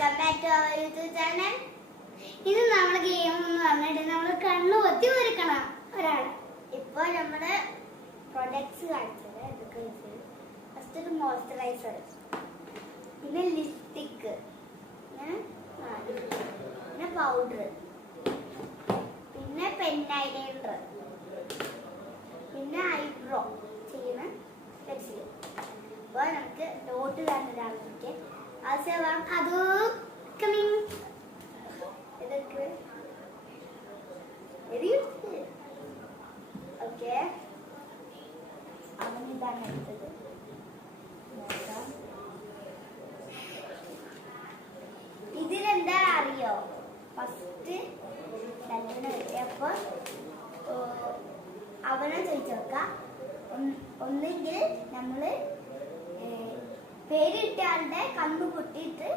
Welcome back to our YouTube channel. ഇത് നമ്മുടെ game എന്ന് പറഞ്ഞിട്ട് നമ്മൾ കണ്ണു പൊത്തി ഒരുക്കണം ഒരാൾ. ഇപ്പോൾ നമ്മുടെ പ്രൊഡക്ട്സ് കാണിച്ചത് ഇതൊക്കെ ഫസ്റ്റ് ഒരു മോയ്സ്ചറൈസർ, പിന്നെ ലിപ്സ്റ്റിക്ക്, പിന്നെ പൗഡർ, പിന്നെ പെൻ ഐലൈനർ, പിന്നെ ഐബ്രോ ചെയ്യുന്ന പെൻസിൽ. അപ്പോൾ നമുക്ക് ഡോട്ട് കാണുന്നതാണെങ്കിൽ അത് കമ്മിങ് ഇതൊക്കെ ഓക്കെ. അവൻ ഇതാണ് എടുത്തത്. ഇതിലെന്താ അറിയോ? ഫസ്റ്റ് അപ്പോൾ അവനെ ചോദിച്ചു നോക്കാം. ഒന്നെങ്കിൽ നമ്മൾ പേര് കിട്ടിയ ആളുടെ കണ്ണു പൊട്ടിയിട്ട്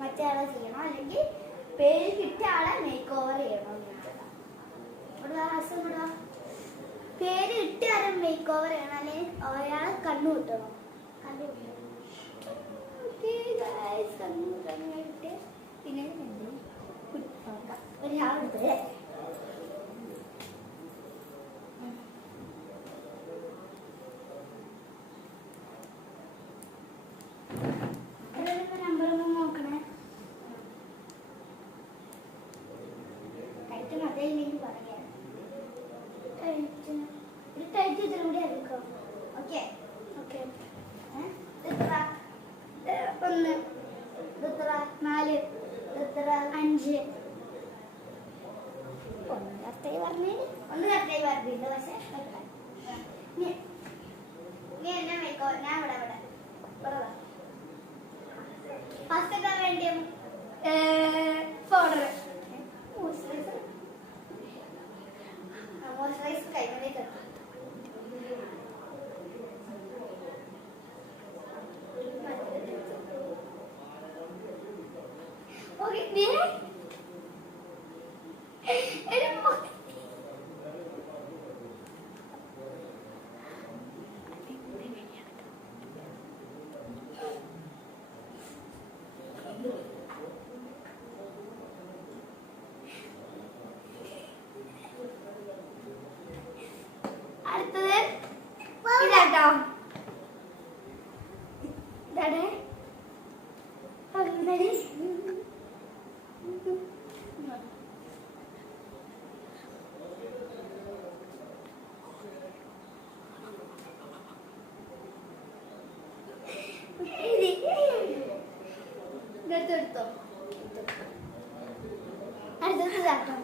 മറ്റേ ആളെ ചെയ്യണം, അല്ലെങ്കിൽ പേര് കിട്ടിയ ആളെ മേക്ക് ഓവർ ചെയ്യണോ? പേര് കിട്ടിയ ആളെ മേക്ക് ഓവർ ചെയ്യണം, അല്ലെങ്കിൽ അയാളെ കണ്ണു കിട്ടണം. കണ്ണു കിട്ടിയിട്ട് പിന്നെ ഒരാളെടുത്തത് ഒന്ന്, നാല്, അഞ്ച്. ഒന്ന് കറക്റ്റായി പറഞ്ഞില്ല, പക്ഷെ നീ എന്നെ മേക്കോ. ഞാൻ ഇവിടെ ഫസ്റ്റ് ഒക്കെ വേണ്ടിയ പൗഡർ, മോയ്സ്ചറൈസർ കൈമലേക്ക് അടുത്തത് ഇതാട്ടോ. ഇതാണ് എടുത്തോ. അടുത്തത് ഇതാട്ടോ.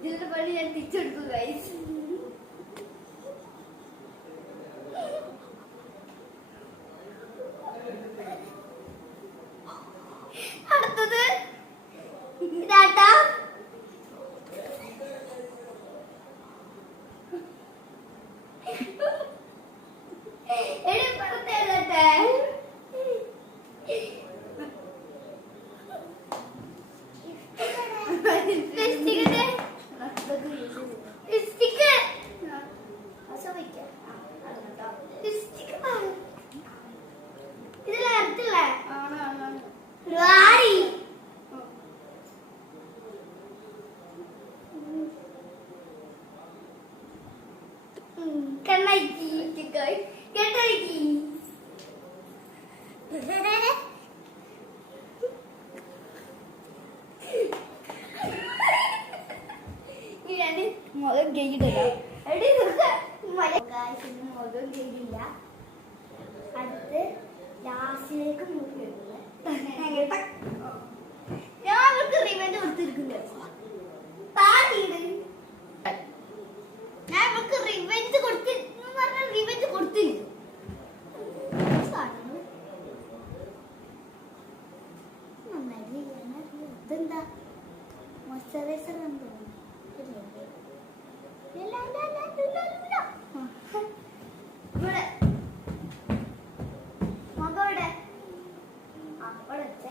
ഇതിന്റെ പണി ഞാൻ തിരിച്ചെടുത്തു ഗൈസ്. അടുത്തത് ഇതാട്ടാ. മുഖം കേട്ടില്ല, മുഖം കേട്ടില്ല. അടുത്ത് ലാസ്റ്റിലേക്ക് ഞാൻ അവർക്ക് റിവെഞ്ച് കൊടുത്തിരിക്കുന്നത്. ഞാൻ അവർക്ക് റിവെഞ്ച് റിവെഞ്ച് കൊടുത്തില്ല. ഇതെന്താ മോയ്സ്ചറൈസർ ഉണ്ടോ? ഇവിടെ മുഖം ഇവിടെ അവിടെ വെച്ചേ.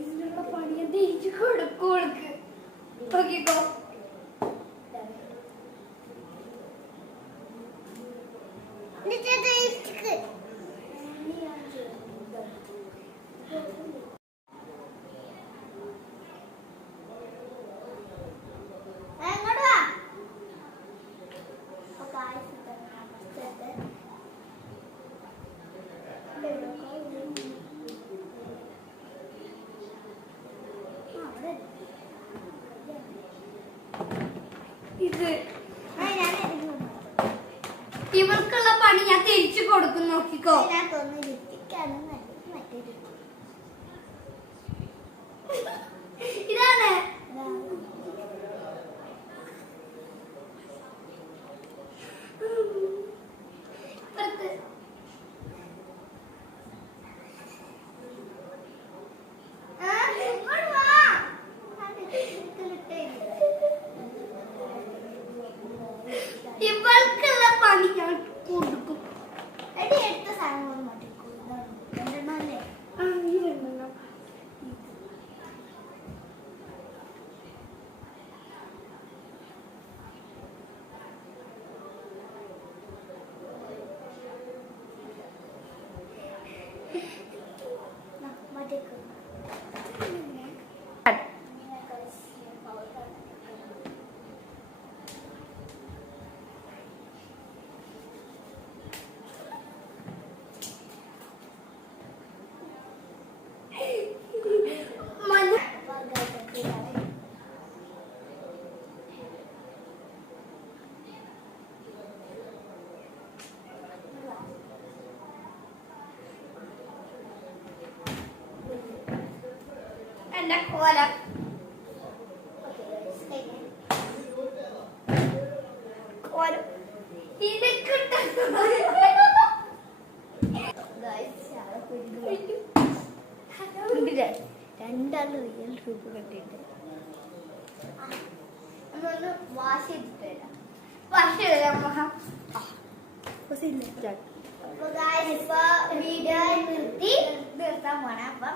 ഇതിനുള്ള പണി തിരിച്ചു കൊടുക്ക് നോക്കിക്കോ. ഇത് ഇവർക്കുള്ള പണി ഞാൻ തിരിച്ചു കൊടുക്കും നോക്കിക്കോ. ഇതാണ് ഇവൾക്കുള്ള പണി ഞാൻ കൊടുക്കും. എടി എടുത്ത സാധനം മാറ്റിക്കോ. രണ്ടെണ്ണല്ലേ? ഈ രണ്ടെണ്ണം. മാറ്റിക്കോ. എന്റെ കോലം കോലം രണ്ടാളും റിയൽ രൂപ കണ്ടിട്ട് നമ്മളൊന്ന് വാഷ് ചെയ്തിട്ട് വാഷ് ചെയ്താൽ വീഡിയോ നിർത്താൻ പോണ. അപ്പം